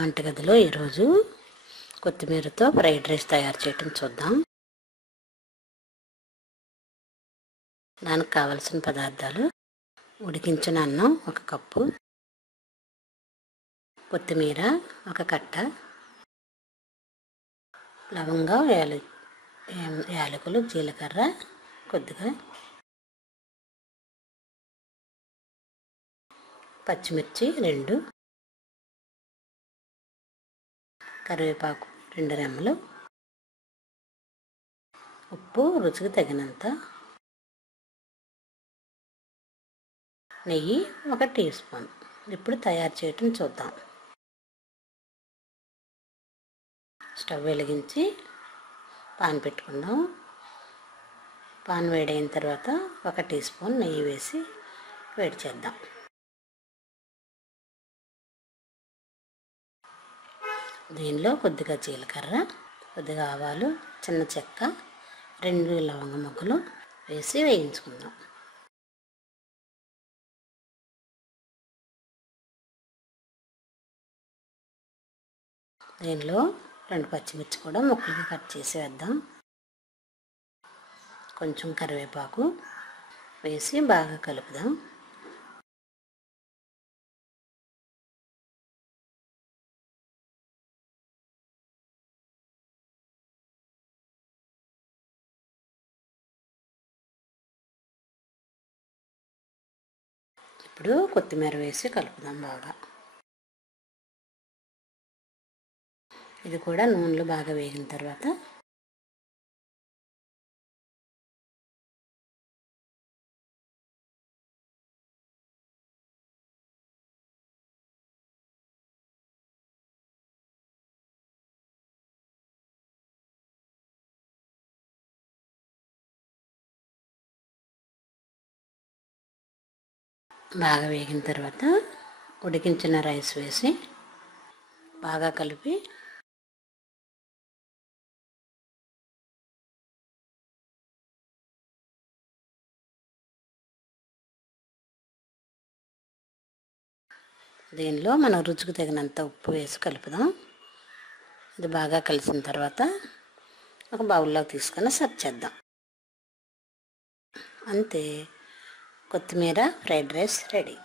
వంటగదిలో ఈరోజు కొత్తిమీరతో ఫ్రైడ్ రైస్ తయారు చేయటం చూద్దాం. దానికి కావలసిన పదార్థాలు: ఉడికించిన అన్నం 1 కప్పు, కొత్తిమీర 1 కట్ట, లవంగం, యాలకులు, జీలకర్ర కొద్దిగా, పచ్చిమిర్చి 2, కరివేపాకు 2 రెమ్మలు, ఉప్పు రుచికి తగినంత, నెయ్యి 1 టీ స్పూన్. ఇప్పుడు తయారు చేయటం చూద్దాం. స్టవ్ వెలిగించి పాన్ పెట్టుకుందాం. పాన్ వేడైన తర్వాత 1 టీ స్పూన్ నెయ్యి వేసి వేడి చేద్దాం. దీనిలో కొద్దిగా జీలకర్ర, కొద్దిగా ఆవాలు, చిన్న చెక్క, 2 లవంగ మొగ్గలు వేసి వేయించుకుందాం. దీనిలో 2 పచ్చిమిర్చి కూడా ముక్కలుగా కట్ చేసి వేద్దాం. కొంచెం కరివేపాకు వేసి బాగా కలుపుదాం. ఇప్పుడు కొత్తిమీర వేసి కలుపుదాం బాగా. ఇది కూడా నూనెలో బాగా వేగిన తర్వాత బాగా వేగిన తర్వాత ఉడికించిన రైస్ వేసి బాగా కలిపి దీనిలో మన రుచికి తగినంత ఉప్పు వేసి కలుపుదాం. ఇది బాగా కలిసిన తర్వాత ఒక బౌల్లోకి తీసుకొని సర్వ్ చేద్దాం. అంతే, కొత్తిమీర ఫ్రైడ్ రైస్ రెడీ.